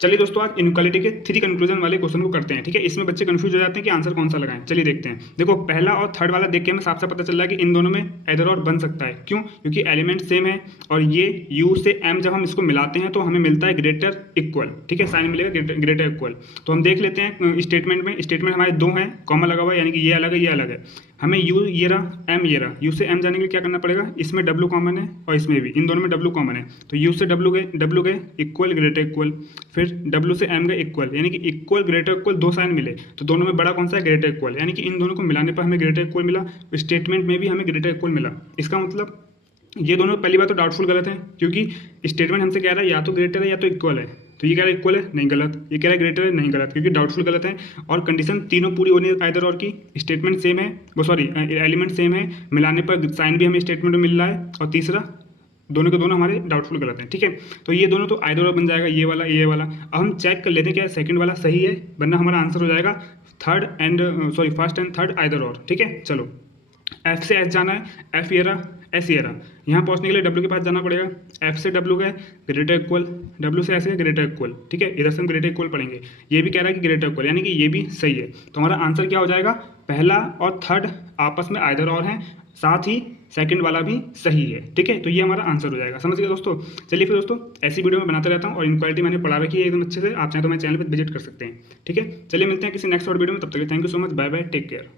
चलिए दोस्तों, आज इनइक्वालिटी के 3 कंक्लूजन वाले क्वेश्चन को करते हैं। ठीक है, इसमें बच्चे कंफ्यूज हो जाते हैं कि आंसर कौन सा लगाएं। चलिए देखते हैं। देखो, पहला और थर्ड वाला देख के हमें साफ साफ पता चल रहा है कि इन दोनों में एदर और बन सकता है। क्यों? क्योंकि एलिमेंट सेम है और ये यू से एम जब हम इसको मिलाते हैं तो हमें मिलता है ग्रेटर इक्वल। ठीक है, साइन मिलेगा ग्रेटर इक्वल। तो हम देख लेते हैं स्टेटमेंट में। स्टेटमेंट हमारे दो हैं, कॉमन लगा हुआ है, यानी कि ये अलग है, ये अलग है। हमें यू ये रहा, एम ये रहा। यू से एम जाने के लिए क्या करना पड़ेगा? इसमें डब्ल्यू कॉमन है और इसमें भी, इन दोनों में डब्ल्यू कॉमन है। तो यू से डब्ल्यू गए इक्वल ग्रेटर इक्वल, फिर डब्ल्यू से एम गए इक्वल, यानी कि इक्वल ग्रेटर इक्वल दो साइन मिले। तो दोनों में बड़ा कौन सा है? Greater equal. यानी कि इन दोनों को मिलाने पर हमें ग्रेटर इक्वल मिला। स्टेटमेंट में भी हमें ग्रेटर इक्वल मिला। इसका मतलब ये दोनों पहली बात तो डाउटफुल गलत है, क्योंकि स्टेटमेंट हमसे कह रहा है या तो ग्रेटर है या तो इक्वल है। तो ये कह रहा है इक्वल है, नहीं गलत। ये कह रहा है ग्रेटर है, नहीं गलत, क्योंकि डाउटफुल गलत है। और कंडीशन तीनों पूरी होनी है आइदर और की। स्टेटमेंट सेम है, वो सॉरी एलिमेंट सेम है, मिलाने पर साइन भी हमें स्टेटमेंट में मिल रहा है। और तीसरा, दोनों के दोनों हमारे डाउटफुल गलत हैं। ठीक है, तो ये दोनों तो आइदर और बन जाएगा, ये वाला ये वाला। अब हम चेक कर लेते हैं क्या सेकंड वाला सही है, वरना हमारा आंसर हो जाएगा फर्स्ट एंड थर्ड आइदर और। ठीक है, चलो एफ से एस जाना है, एफ ये रहा, एस ये रहा। यहाँ पहुँचने के लिए डब्ल्यू के पास जाना पड़ेगा। एफ से डब्ल्यू गए ग्रेटर इक्वल, डब्ल्यू से एस गए ग्रेटर इक्वल। ठीक है, इधर से हम ग्रेटर इक्वल पढ़ेंगे। ये भी कह रहा है कि ग्रेटर इक्वल, यानी कि ये भी सही है। तो हमारा आंसर क्या हो जाएगा? पहला और थर्ड आपस में आइदर और हैं, साथ ही सेकंड वाला भी सही है। ठीक है, तो ये हमारा आंसर हो जाएगा। समझ गए दोस्तों? चलिए फिर दोस्तों, ऐसी वीडियो मैं बनाते रहता हूँ और इनक्वालिटी मैंने पढ़ा रखी है एकदम अच्छे से। आप चाहें तो मेरे चैनल पर विजिट कर सकते हैं। ठीक है, चलिए मिलते हैं किसी नेक्स्ट और वीडियो में। तब तक thank you so much, bye bye, take care.